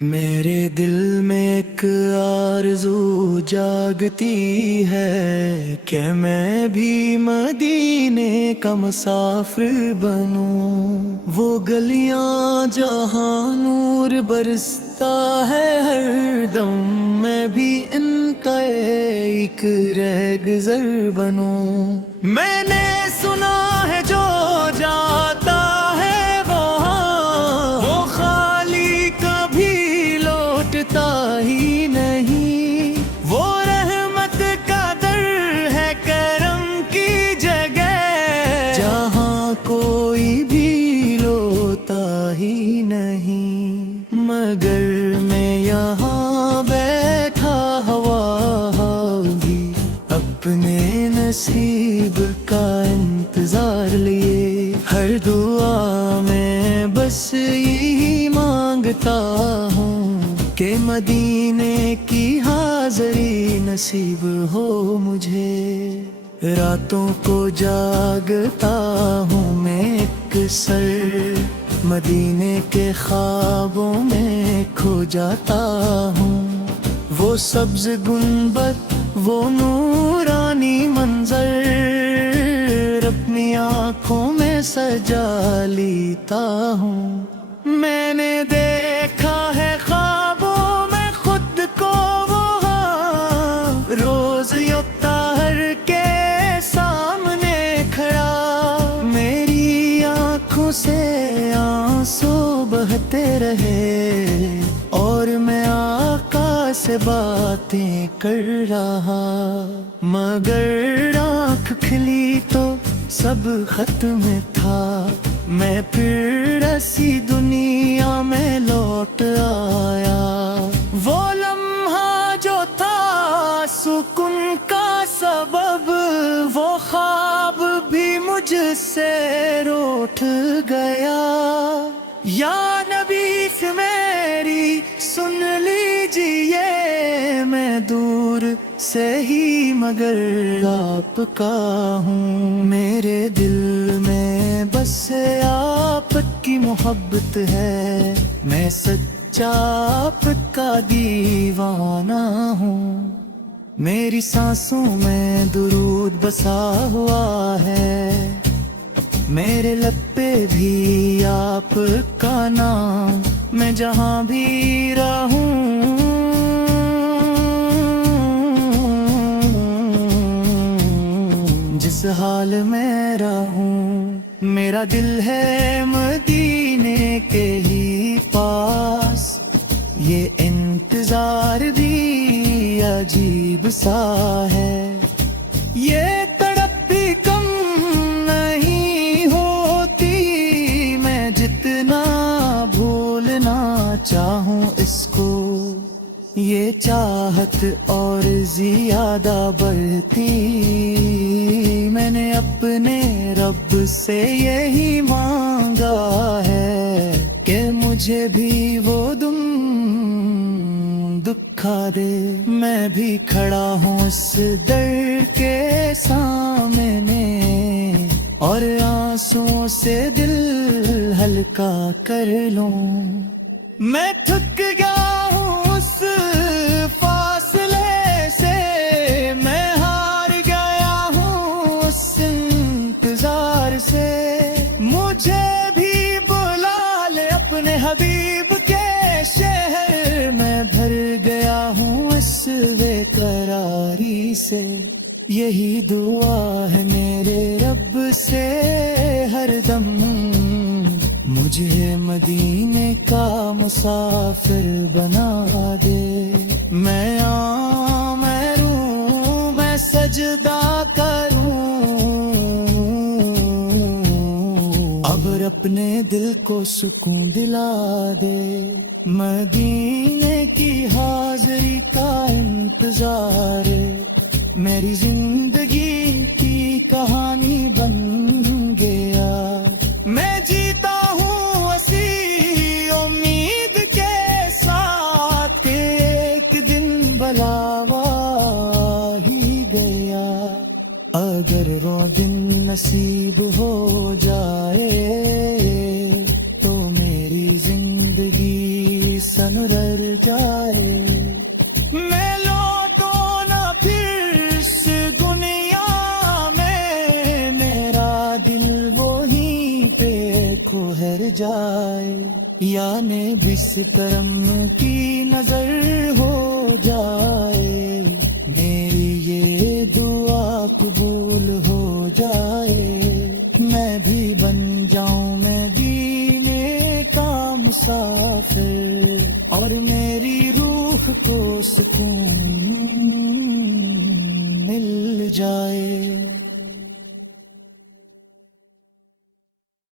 میرے دل میں ایک آرزو جاگتی ہے کہ میں بھی مدینے کا مسافر بنوں، وہ گلیاں جہاں نور برستا ہے ہر دم، میں بھی ان کا ایک رہگزر بنوں۔ میں نے سنا ہے جو جاتا ہے وہاں، وہ خالی کبھی لوٹتا ہی نہیں، وہ رحمت کا در ہے، کرم کی جگہ، جہاں کوئی بھی لوٹا ہی نہیں، مگر میں یہاں بیٹھا ہوا بھی اپنے نصیب کا انتظار لیے، ہر دعا میں بس یہی مانگتا ہوں کہ مدینے کی حاضری نصیب ہو مجھے۔ راتوں کو جاگتا ہوں میں اکثر، مدینے کے خوابوں میں کھو جاتا ہوں، وہ سبز گنبد، وہ نورانی منظر، اپنی آنکھوں میں سجا لیتا ہوں۔ میں نے دیکھا ہے خوابوں میں خود کو وہاں، روز یکتاہر کے سامنے کھڑا، میری آنکھوں سے آنسو بہتے رہے اور میں آقا سے باتیں کر رہا، مگر آنکھ کھلی تو سب ختم تھا، میں پھر ایسی دنیا میں لوٹ آیا، وہ لمحہ جو تھا سکون کا سبب، وہ خواب بھی مجھ سے روٹھ گیا، یا نبی سے میری سن لیجئے، میں دور سے ہی مگر آپ کا ہوں، میرے دل میں بس آپ کی محبت ہے، میں سچا آپ کا دیوانہ ہوں، میری سانسوں میں درود بسا ہوا ہے، میرے لب پہ بھی آپ کا نام، میں جہاں بھی رہوں جس حال میں رہوں، میرا دل ہے مدینے کے ہی پاس، یہ انتظار بھی عجیب سا ہے، یہ تڑپ بھی کم نہیں ہوتی، میں جتنا بھولنا چاہوں اس کو، یہ چاہت اور زیادہ بڑھتی، میں نے اپنے رب سے یہی مانگا ہے کہ مجھے بھی وہ دم دکھا دے، میں بھی کھڑا ہوں اس در کے سامنے اور آنسوں سے دل ہلکا کر لوں، میں تھک گیا ہوں اس فاصلے سے، میں ہار گیا ہوں اس انتظار سے، مجھے بھی بلا لے اپنے حبیب کے شہر، میں بھر گیا ہوں اس بے قراری سے، یہی دعا ہے میرے رب سے ہر دم، مجھے مدینے کا مسافر بنا دے، میں آؤں میں روں میں سجدہ کروں، اب اپنے دل کو سکون دلا دے، مدینے کی حاضری کا انتظار میری زندگی کی کہانی بن گیا، میں جیتا ہوں اسی امید کے ساتھ کہ ایک دن بلاوا ہی گیا، اگر وہ دن نصیب ہو جائے تو میری زندگی سنور جائے. میں لوٹوں نہ پھر اس دنیا میں, میرا دل وہیں پہ کھوہر جائے. یعنی بسترم کی نظر ہو جائے, میری یہ دعا قبول ہو جائے. میں بھی بن جاؤں میں بھی کا مسافر, اور میری روح کو سکون مل جائے.